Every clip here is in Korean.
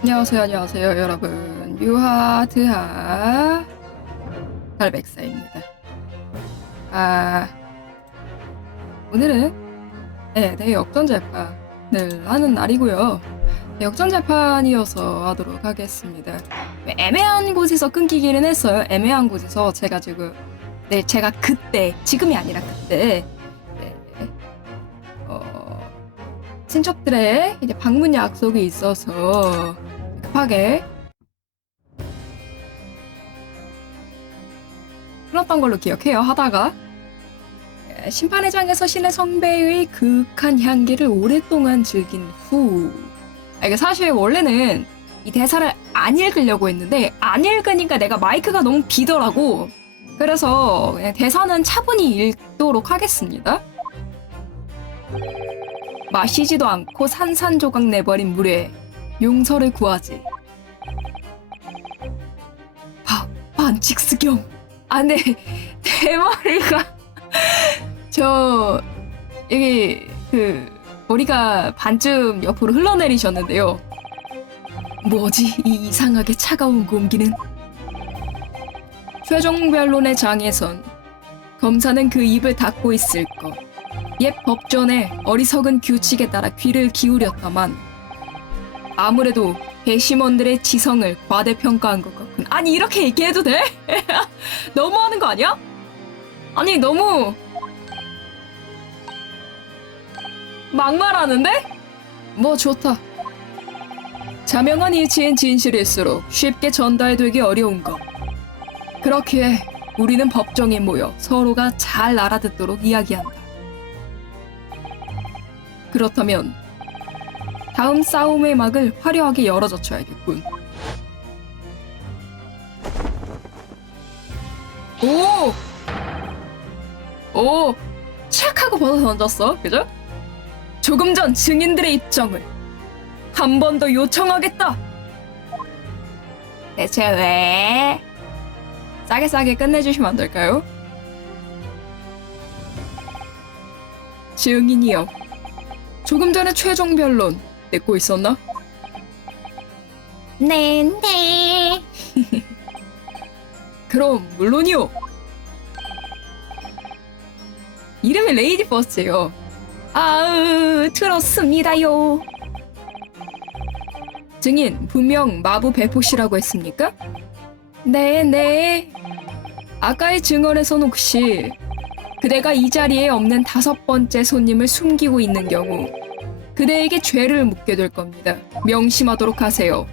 안녕하세요, 안녕하세요, 여러분. 유하드하 달백사입니다. 오늘은 내 역전재판을 하는 날이고요. 역전재판이어서 하도록 하겠습니다. 애매한 곳에서 끊기기는 했어요. 애매한 곳에서 제가 지금 제가 그때, 지금이 아니라 그때 친척들의 이제 방문 약속이 있어서 급하게 끊었던 걸로 기억해요. 하다가 심판회장에서 신의 성배의 그윽한 향기를 오랫동안 즐긴 후 이게 사실 원래는 이 대사를 안 읽으려고 했는데 안 읽으니까 내가 마이크가 너무 비더라고. 그래서 그냥 대사는 차분히 읽도록 하겠습니다. 마시지도 않고 산산조각 내버린 물에 용서를 구하지. 반칙스경. 네. 대머리가 여기 머리가 반쯤 옆으로 흘러내리셨는데요. 뭐지 이 이상하게 차가운 공기는? 최종 변론의 장에선 검사는 그 입을 닫고 있을 것. 옛 법전의 어리석은 규칙에 따라 귀를 기울였다만 아무래도 배심원들의 지성을 과대평가한 것 같군. 아니 이렇게 얘기해도 돼? 너무하는 거 아니야? 아니 너무 막말하는데? 뭐 좋다. 자명한 이치인 진실일수록 쉽게 전달되기 어려운 것. 그렇기에 우리는 법정에 모여 서로가 잘 알아듣도록 이야기한다. 그렇다면 다음 싸움의 막을 화려하게 열어젖혀야겠군. 오! 착 하고 벗어 던졌어. 그죠? 조금 전 증인들의 입장을 한 번 더 요청하겠다. 대체 왜? 싸게 끝내주시면 안 될까요? 증인이요. 조금 전에 최종 변론 듣고 있었나? 네. 그럼 물론이요. 이름이 레이디 퍼스트예요. 들었습니다요. 증인, 분명 마부 배포씨라고 했습니까? 네. 아까의 증언에선 혹시 그대가 이 자리에 없는 5번째 손님을 숨기고 있는 경우 그대에게 죄를 묻게 될 겁니다. 명심하도록 하세요.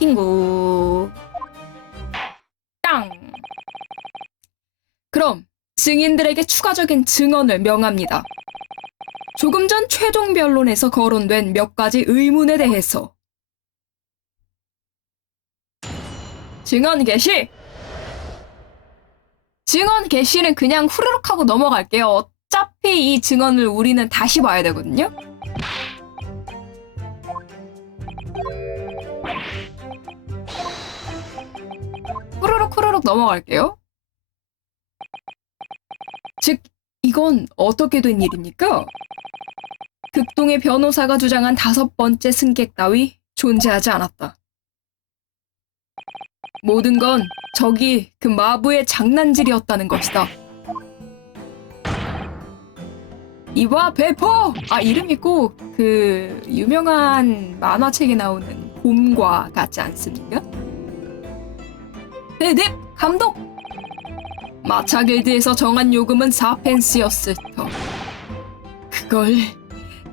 힝구 땅. 그럼 증인들에게 추가적인 증언을 명합니다. 조금 전 최종 변론에서 거론된 몇 가지 의문에 대해서 증언 개시! 증언 개시는 그냥 후루룩 하고 넘어갈게요. 어차피 이 증언을 우리는 다시 봐야 되거든요. 후루룩 넘어갈게요. 즉, 이건 어떻게 된 일입니까? 극동의 변호사가 주장한 5번째 승객 따위 존재하지 않았다. 모든 건 저기 그 마부의 장난질이었다는 것이다. 이봐 배포! 이름이 꼭 그 유명한 만화책에 나오는 곰과 같지 않습니까? 네, 감독! 마차길드에서 정한 요금은 4펜스였을 터. 그걸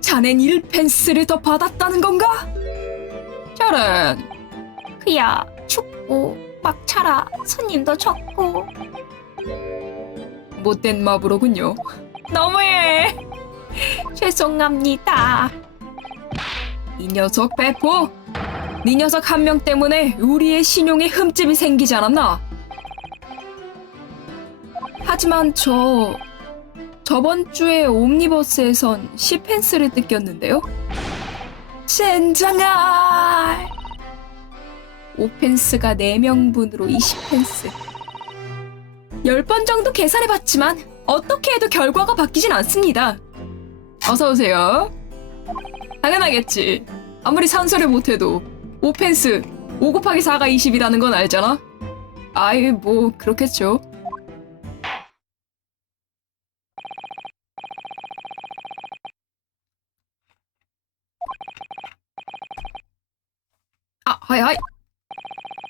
자넨 1펜스를 더 받았다는 건가? 저런. 그야 춥고 막차라 손님도 적고 못된 마부로군요. 너무해. 죄송합니다. 이 녀석 배포. 네 녀석 한 명 때문에 우리의 신용에 흠집이 생기지 않았나? 하지만 저번 주에 옴니버스에선 10펜스를 뜯겼는데요? 젠장할! 5펜스가 4명분으로 20펜스. 10번 정도 계산해봤지만 어떻게 해도 결과가 바뀌진 않습니다. 어서오세요. 당연하겠지. 아무리 산소를 못해도 오펜스 5 곱하기 4가 20이라는 건 알잖아? 아이 뭐 그렇겠죠. 하이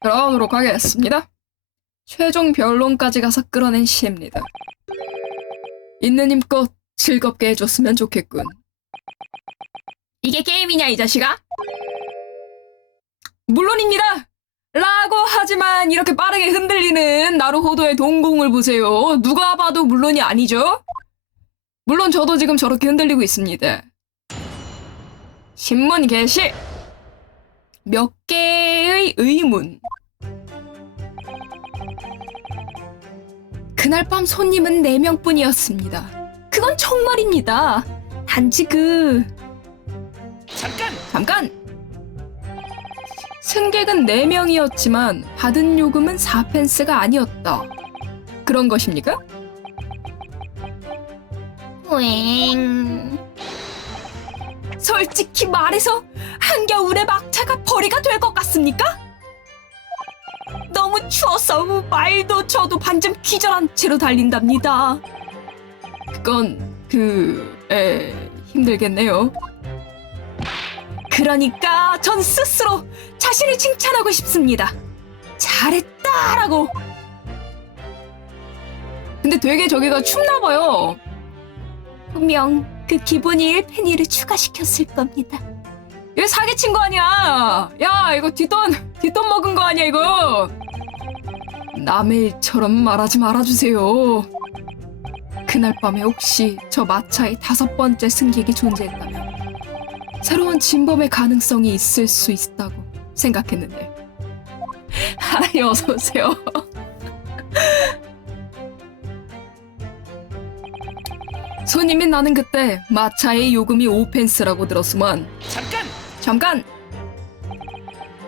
들어가도록 하겠습니다. 최종 변론까지 가서 끌어낸 시입니다. 있는 힘껏 즐겁게 해줬으면 좋겠군. 이게 게임이냐 이 자식아? 물론입니다. 라고 하지만 이렇게 빠르게 흔들리는 나루호도의 동공을 보세요. 누가 봐도 물론이 아니죠? 물론 저도 지금 저렇게 흔들리고 있습니다. 신문 게시! 몇 개의 의문. 그날 밤 손님은 4명뿐이었습니다. 그건 정말입니다. 단지 잠깐! 승객은 4명이었지만 받은 요금은 4펜스가 아니었다. 그런 것입니까? 솔직히 말해서 한겨울에 막차가 벌이가 될 것 같습니까? 너무 추워서 말도 저도 반쯤 기절한 채로 달린답니다. 그건 힘들겠네요. 그러니까 전 스스로 자신을 칭찬하고 싶습니다. 잘했다라고. 근데 되게 저기가 춥나봐요. 분명 그 기본이 1페니를 추가시켰을 겁니다. 이거 사기친 거 아니야? 야 이거 뒷돈 먹은 거 아니야 이거? 남의 일처럼 말하지 말아주세요. 그날 밤에 혹시 저 마차의 5번째 승객이 존재했다면 새로운 진범의 가능성이 있을 수 있다고 생각했는데. 어서오세요. 손님인 나는 그때 마차의 요금이 5펜스라고 들었으만 잠깐!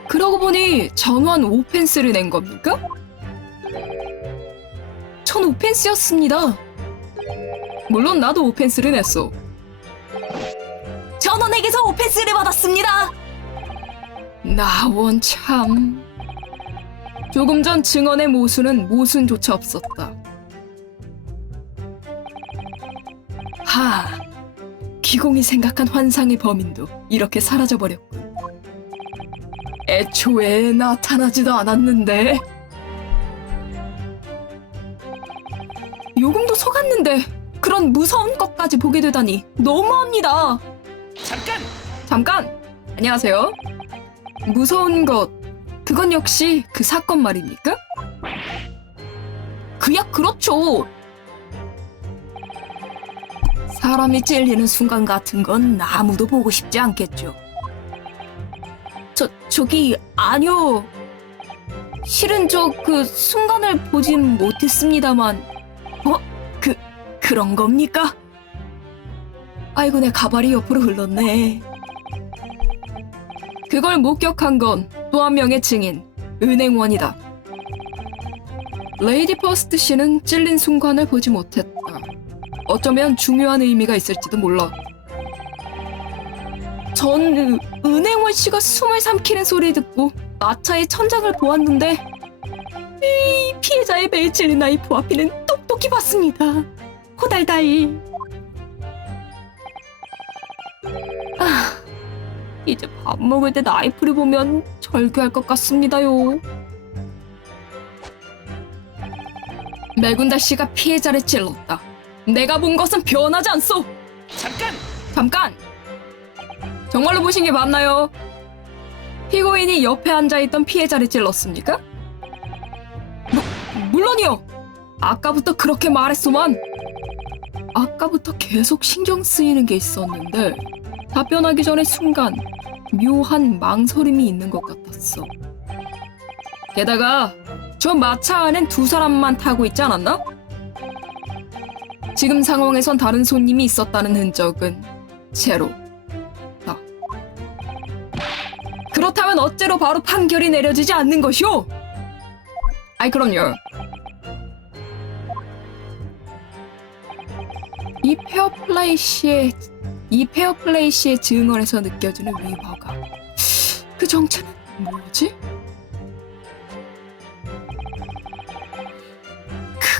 그러고 보니 전원 5펜스를 낸 겁니까? 전 5펜스였습니다. 물론 나도 5펜스를 냈어. 전원에게서 5펜스를 받았습니다. 나원 참. 조금 전 증언의 모순은 모순조차 없었다. 기공이 생각한 환상의 범인도 이렇게 사라져버렸군. 애초에 나타나지도 않았는데. 요금도 속았는데 그런 무서운 것까지 보게 되다니 너무합니다. 잠깐! 안녕하세요. 무서운 것, 그건 역시 그 사건 말입니까? 그렇죠. 사람이 찔리는 순간 같은 건 아무도 보고 싶지 않겠죠. 저기 아니요. 실은 그 순간을 보진 못했습니다만. 그런 겁니까? 아이고 내 가발이 옆으로 흘렀네. 그걸 목격한 건 또 한 명의 증인, 은행원이다. 레이디 퍼스트 씨는 찔린 순간을 보지 못했다. 어쩌면 중요한 의미가 있을지도 몰라. 전 은행원 씨가 숨을 삼키는 소리 듣고 마차의 천장을 보았는데 이 피해자의 매일 찔린 나이프 앞에는 똑똑히 봤습니다. 호달달. 이제 밥 먹을 때 나이프를 보면 절규할 것 같습니다요. 매군다 씨가 피해자를 찔렀다. 내가 본 것은 변하지 않소. 잠깐! 정말로 보신 게 맞나요? 피고인이 옆에 앉아있던 피해자를 찔렀습니까? 물론이요. 아까부터 그렇게 말했소만. 아까부터 계속 신경 쓰이는 게 있었는데 답변하기 전의 순간 묘한 망설임이 있는 것 같았어. 게다가 저 마차 안엔 2사람만 타고 있지 않았나? 지금 상황에선 다른 손님이 있었다는 흔적은 제로. 그렇다면 어째로 바로 판결이 내려지지 않는 것이오? 아이 그럼요. 이 페어플레이 씨의 증언에서 느껴지는 위화감. 그 정체는 뭐지?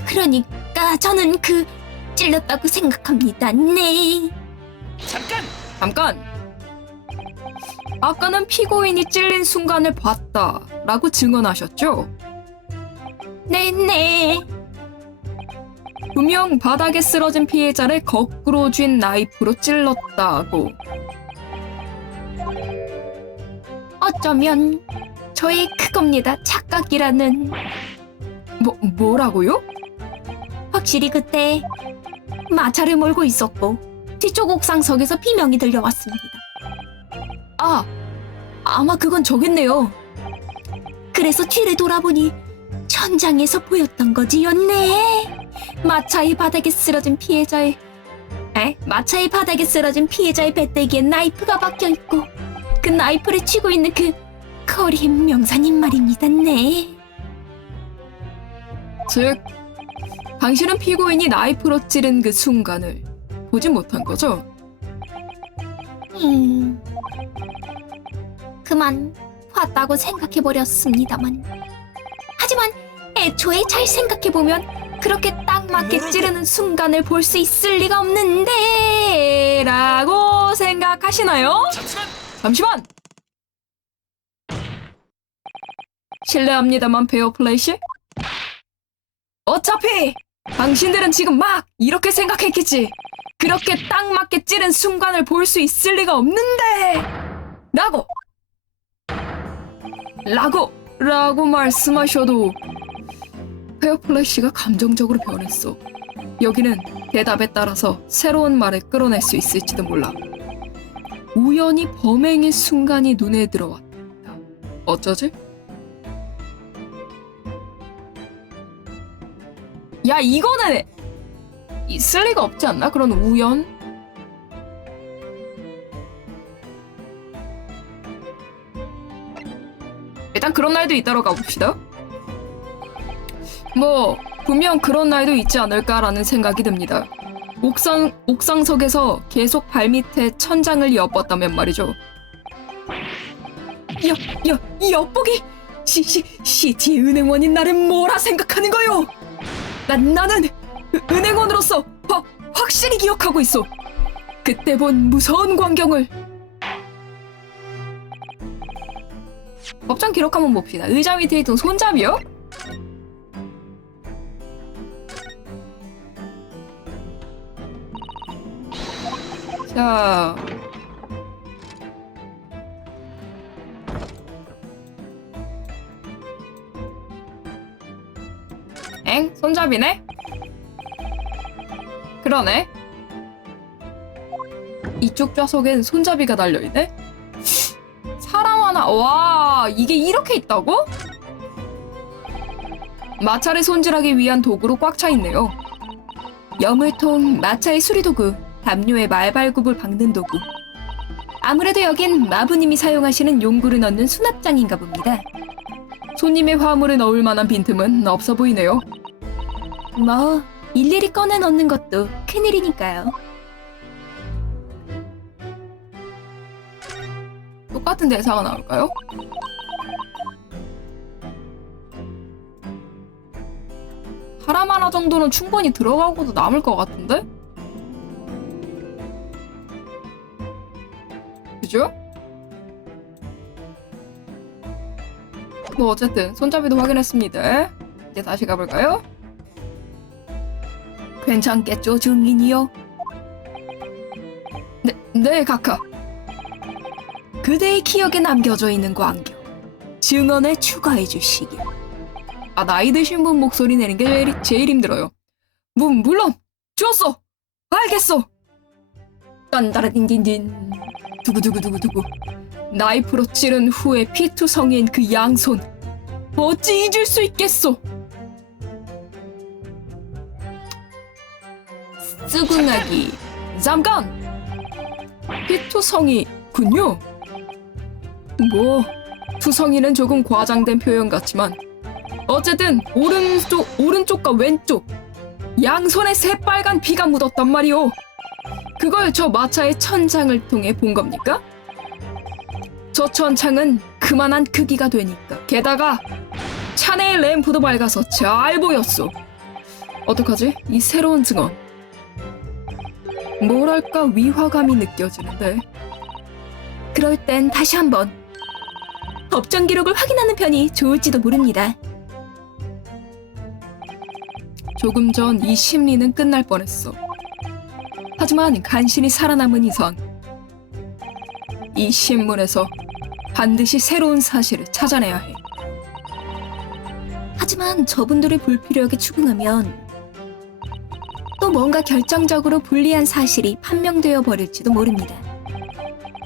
그러니까 저는 찔렸다고 생각합니다. 네. 잠깐! 아까는 피고인이 찔린 순간을 봤다라고 증언하셨죠? 네네. 분명 바닥에 쓰러진 피해자를 거꾸로 쥔 나이프로 찔렀다고. 어쩌면 저의 그겁니다. 착각이라는. 뭐라고요? 확실히 그때 마차를 몰고 있었고 뒤쪽 옥상석에서 비명이 들려왔습니다. 아, 아마 그건 저겠네요. 그래서 뒤를 돌아보니 천장에서 보였던 거지요. 네. 마차의 바닥에 쓰러진 피해자의 배때기에 나이프가 박혀 있고 그 나이프를 쥐고 있는 커리 명사님 말입니다. 네. 즉, 당신은 피고인이 나이프로 찌른 그 순간을 보지 못한 거죠? 그만 봤다고 생각해버렸습니다만 하지만 애초에 잘 생각해보면 그렇게 딱 맞게 찌르는 순간을 볼 수 있을 리가 없는데 라고 생각하시나요? 잠시만! 실례합니다만 페어플레이시? 어차피 당신들은 지금 막 이렇게 생각했겠지. 그렇게 딱 맞게 찌른 순간을 볼 수 있을 리가 없는데 라고 말씀하셔도 페어플레이시가 감정적으로 변했어. 여기는 대답에 따라서 새로운 말을 끌어낼 수 있을지도 몰라. 우연히 범행의 순간이 눈에 들어왔다. 어쩌지? 야, 이거는 있을 리가 없지 않나? 그런 우연? 일단 그런 날도 있다고 가봅시다. 분명 그런 날도 있지 않을까라는 생각이 듭니다. 옥상석에서 계속 발밑에 천장을 엿봤다면 말이죠. 이 엿보기! 시티의 은행원인 나를 뭐라 생각하는 거요? 나는 은행원으로서 확실히 기억하고 있어. 그때 본 무서운 광경을. 법정 기록 한번 봅시다. 의자 밑에 있던 손잡이요? 자, 손잡이네? 그러네. 이쪽 좌석엔 손잡이가 달려있네? 사람 하나, 와, 이게 이렇게 있다고? 마차를 손질하기 위한 도구로 꽉 차 있네요. 여물통, 마차의 수리도구, 담요에 말발굽을 박는 도구. 아무래도 여긴 마부님이 사용하시는 용구를 넣는 수납장인가 봅니다. 손님의 화물을 넣을 만한 빈틈은 없어 보이네요. 일일이 꺼내 넣는 것도 큰일이니까요. 똑같은 대사가 나올까요? 사람 하나 정도는 충분히 들어가고도 남을 것 같은데? 그죠? 어쨌든 손잡이도 확인했습니다. 이제 다시 가볼까요? 괜찮겠죠, 증인이요? 네, 카카. 그대의 기억에 남겨져 있는 광경, 증언을 추가해 주시길. 나이 드신 분 목소리 내는 게 제일 힘들어요. 물론 좋았어. 알겠어. 딴따라딘딘딘. 두구두구두구두구. 나이프로 찌른 후에 피투성이인 그 양손, 어찌 잊을 수 있겠소. 쓰구나기. 잠깐. 피투성이군요. 투성이는 조금 과장된 표현 같지만 어쨌든 오른쪽과 왼쪽 양손에 새빨간 피가 묻었단 말이오. 그걸 저 마차의 천장을 통해 본 겁니까? 저 천창은 그만한 크기가 되니까. 게다가 차내의 램프도 밝아서 잘 보였어. 어떡하지? 이 새로운 증언. 뭐랄까 위화감이 느껴지는데. 그럴 땐 다시 한번 법정 기록을 확인하는 편이 좋을지도 모릅니다. 조금 전 이 심리는 끝날 뻔했어. 하지만 간신히 살아남은 이상 이 신문에서 반드시 새로운 사실을 찾아내야 해. 하지만 저분들이 불필요하게 추궁하면 또 뭔가 결정적으로 불리한 사실이 판명되어 버릴지도 모릅니다.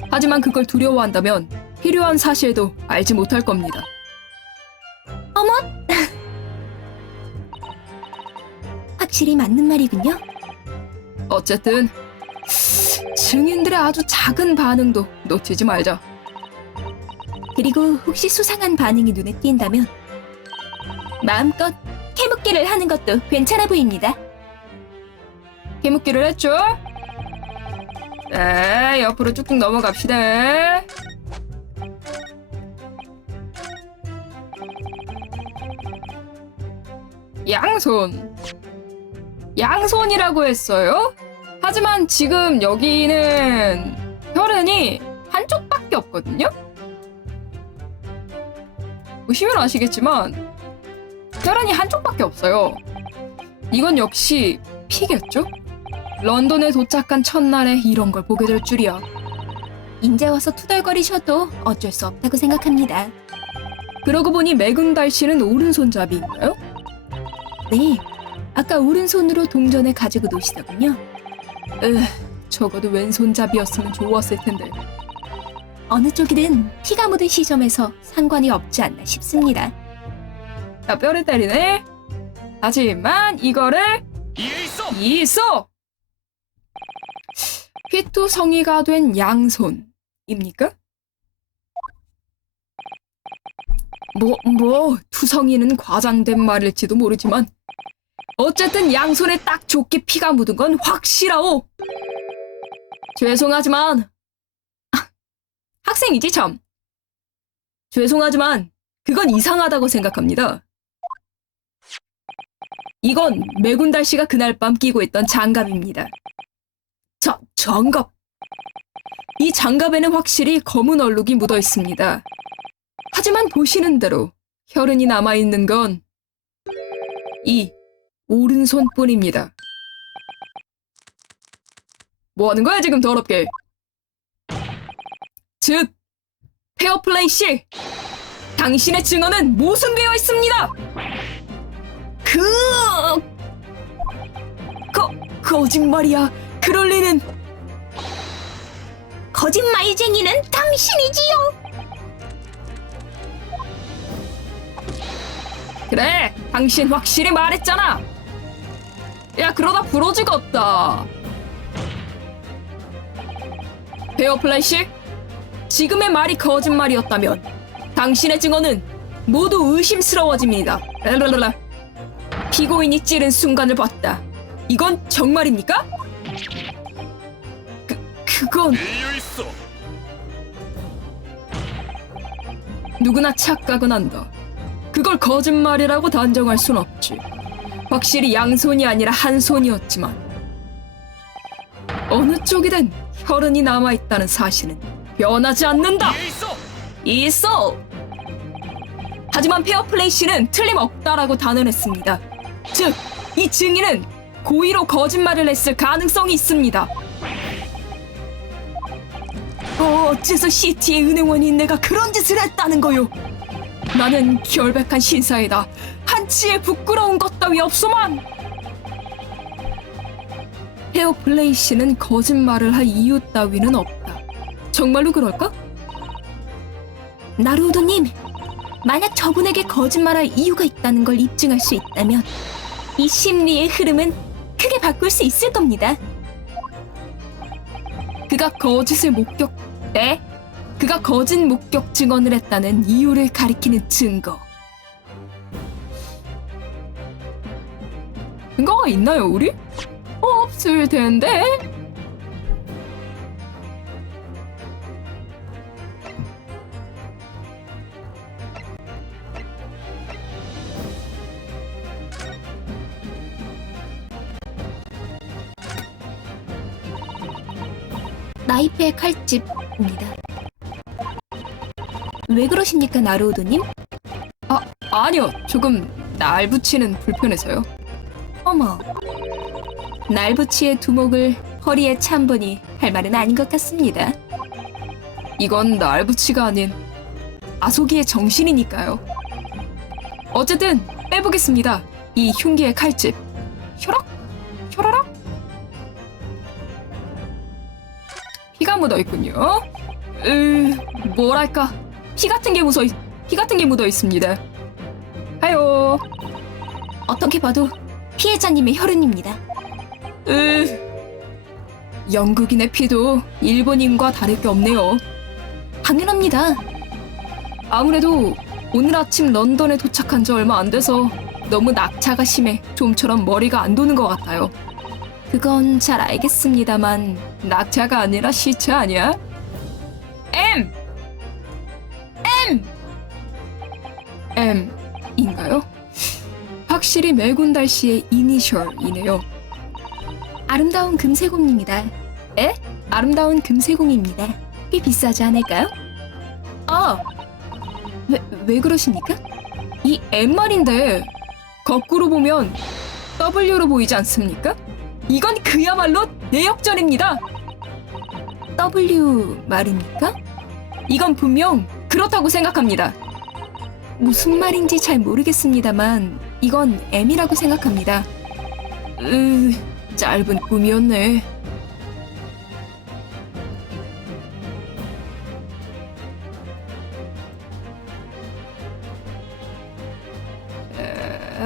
하지만 그걸 두려워한다면 필요한 사실도 알지 못할 겁니다. 어머! 확실히 맞는 말이군요. 어쨌든 증인들의 아주 작은 반응도 놓치지 말자. 그리고 혹시 수상한 반응이 눈에 띈다면 마음껏 캐묻기를 하는 것도 괜찮아 보입니다. 해묵기를 했죠? 네, 옆으로 쭉쭉 넘어갑시다. 양손. 양손이라고 했어요? 하지만 지금 여기는 혈흔이 한쪽밖에 없거든요? 보시면 아시겠지만 혈흔이 한쪽밖에 없어요. 이건 역시 피겠죠? 런던에 도착한 첫날에 이런 걸 보게 될 줄이야. 인제 와서 투덜거리셔도 어쩔 수 없다고 생각합니다. 그러고 보니 맥은달 씨는 오른손잡이인가요? 네, 아까 오른손으로 동전을 가지고 노시더군요. 적어도 왼손잡이였으면 좋았을 텐데. 어느 쪽이든 피가 묻은 시점에서 상관이 없지 않나 싶습니다. 야, 뼈를 때리네. 하지만 이거를 있어. 휘투성이가 된 양손입니까? 투성이는 과장된 말일지도 모르지만 어쨌든 양손에 딱 좋게 피가 묻은 건 확실하오. 죄송하지만 학생이지 참. 죄송하지만 그건 이상하다고 생각합니다. 이건 매군달 씨가 그날 밤 끼고 있던 장갑입니다. 장갑. 이 장갑에는 확실히 검은 얼룩이 묻어 있습니다. 하지만 보시는 대로 혈흔이 남아있는 건 이 오른손뿐입니다. 뭐 하는 거야 지금 더럽게? 즉, 페어플레이 씨! 당신의 증언은 모순되어 있습니다! 거짓말이야. 그럴 리는. 거짓말쟁이는 당신이지요. 그래, 당신 확실히 말했잖아. 야, 그러다 부러지겠다. 페어플레이 씨, 지금의 말이 거짓말이었다면 당신의 증언은 모두 의심스러워집니다. 랄랄랄라. 피고인이 찌른 순간을 봤다. 이건 정말입니까? 그건 누구나 착각은 한다. 그걸 거짓말이라고 단정할 순 없지. 확실히 양손이 아니라 한 손이었지만 어느 쪽이든 혈흔이 남아있다는 사실은 변하지 않는다. 있어. 하지만 페어플레이 씨는 틀림없다라고 단언했습니다. 즉, 이 증인은 고의로 거짓말을 했을 가능성이 있습니다. 어째서 시티의 은행원인 내가 그런 짓을 했다는 거요? 나는 결백한 신사이다. 한치의 부끄러운 것 따위 없소만. 페어플레이 씨는 거짓말을 할 이유 따위는 없다. 정말로 그럴까? 나루오도님, 만약 저분에게 거짓말할 이유가 있다는 걸 입증할 수 있다면 이 심리의 흐름은 크게 바꿀 수 있을 겁니다. 그가 거짓을 그가 거짓 목격 증언을 했다는 이유를 가리키는 증거. 증거가 있나요, 우리? 없을 텐데. 나이프의 칼집입니다. 왜 그러십니까, 나루오도님? 아니요. 조금 날 붙이는 불편해서요. 어머, 날부치의 두목을 허리에 참보니 할 말은 아닌 것 같습니다. 이건 날 붙이가 아닌 아소기의 정신이니까요. 어쨌든 빼보겠습니다. 이 흉기의 칼집. 혀럭 혀라락. 피가 묻어 있군요. 뭐랄까 피 같은 게 묻어 있습니다. 하요. 어떻게 봐도 피해자님의 혈흔입니다. 영국인의 피도 일본인과 다를 게 없네요. 당연합니다. 아무래도 오늘 아침 런던에 도착한 지 얼마 안 돼서 너무 낙차가 심해 좀처럼 머리가 안 도는 것 같아요. 그건 잘 알겠습니다만 낙차가 아니라 시차 아니야? M인가요? 확실히 멜군달 씨의 이니셜이네요. 아름다운 금세공입니다. 에? 아름다운 금세공입니다. 꽤 비싸지 않을까요? 왜 그러십니까? 이 M 말인데 거꾸로 보면 W로 보이지 않습니까? 이건 그야말로 내역전입니다. W 말입니까? 이건 분명 그렇다고 생각합니다. 무슨 말인지 잘 모르겠습니다만 이건 M이라고 생각합니다. 짧은 꿈이었네.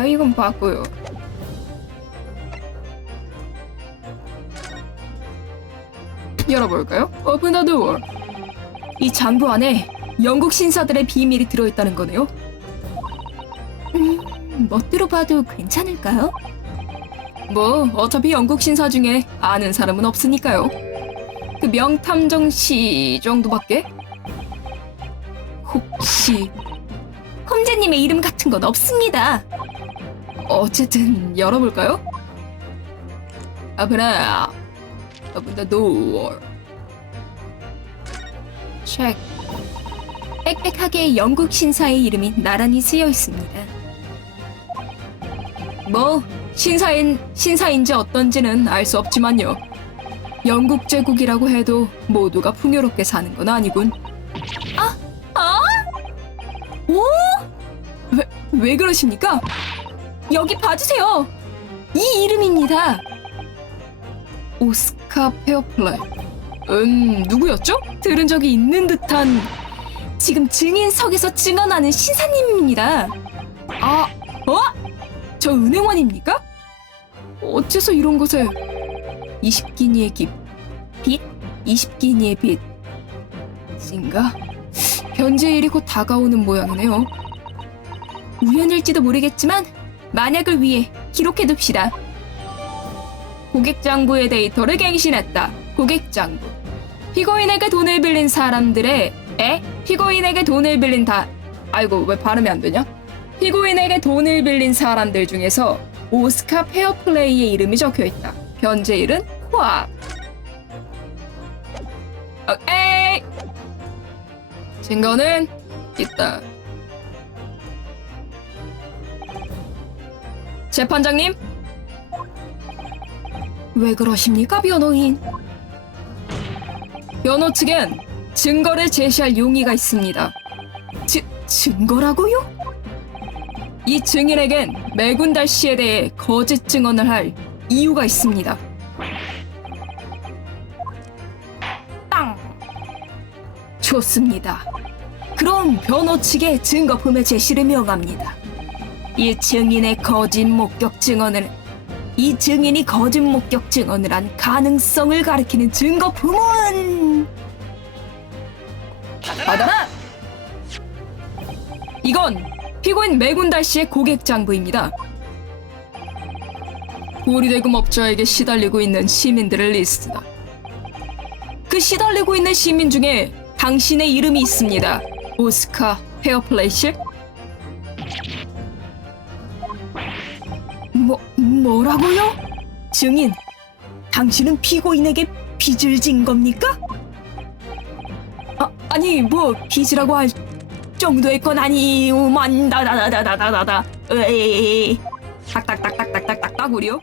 이건 봤고요. 열어볼까요? Open the door. 이 장부 안에 영국 신사들의 비밀이 들어있다는 거네요. 멋대로 봐도 괜찮을까요? 뭐 어차피 영국 신사 중에 아는 사람은 없으니까요. 그 명탐정 씨 정도밖에? 혹시 험재님의 이름 같은 건 없습니다. 어쨌든 열어볼까요? 아브라 Open the door. 체크. 빽빽하게 영국 신사의 이름이 나란히 쓰여 있습니다. 뭐 신사인지 어떤지는 알 수 없지만요. 영국 제국이라고 해도 모두가 풍요롭게 사는 건 아니군. 오! 왜 그러십니까? 여기 봐주세요. 이 이름입니다. 오스카 페어플레이. 누구였죠? 들은 적이 있는 듯한. 지금 증인석에서 증언하는 신사님입니다. 저 은행원입니까? 어째서 이런 것에 20기니의 빚? 20기니의 빚 인가? 변제일이 곧 다가오는 모양이네요. 우연일지도 모르겠지만 만약을 위해 기록해둡시다. 고객장부의 데이터를 갱신했다. 고객장부. 피고인에게 돈을 빌린 사람들의 피고인에게 돈을 빌린 아이고 왜 발음이 안 되냐? 피고인에게 돈을 빌린 사람들 중에서 오스카 페어플레이의 이름이 적혀있다. 변제일은 코앞. 오케이. 증거는 있다. 재판장님? 왜 그러십니까, 변호인? 변호 측엔 증거를 제시할 용의가 있습니다. 증거라고요? 이 증인에겐 멜군달 씨에 대해 거짓 증언을 할 이유가 있습니다. 땅! 좋습니다. 그럼 변호 측의 증거품의 제시를 명합니다. 이 증인이 거짓 목격 증언을 한 가능성을 가리키는 증거품은 받아라! 이건 피고인 멜군달 씨의 고객장부입니다. 고리대금 업자에게 시달리고 있는 시민들의 리스트다. 그 시달리고 있는 시민 중에 당신의 이름이 있습니다. 오스카 페어플레이 씨? 뭐라고요? 증인, 당신은 피고인에게 빚을 진 겁니까? 아니 뭐 빚이라고 할 정도의 건 아니오만 다다다다다다다. 에이. 딱딱딱딱딱딱딱 우려.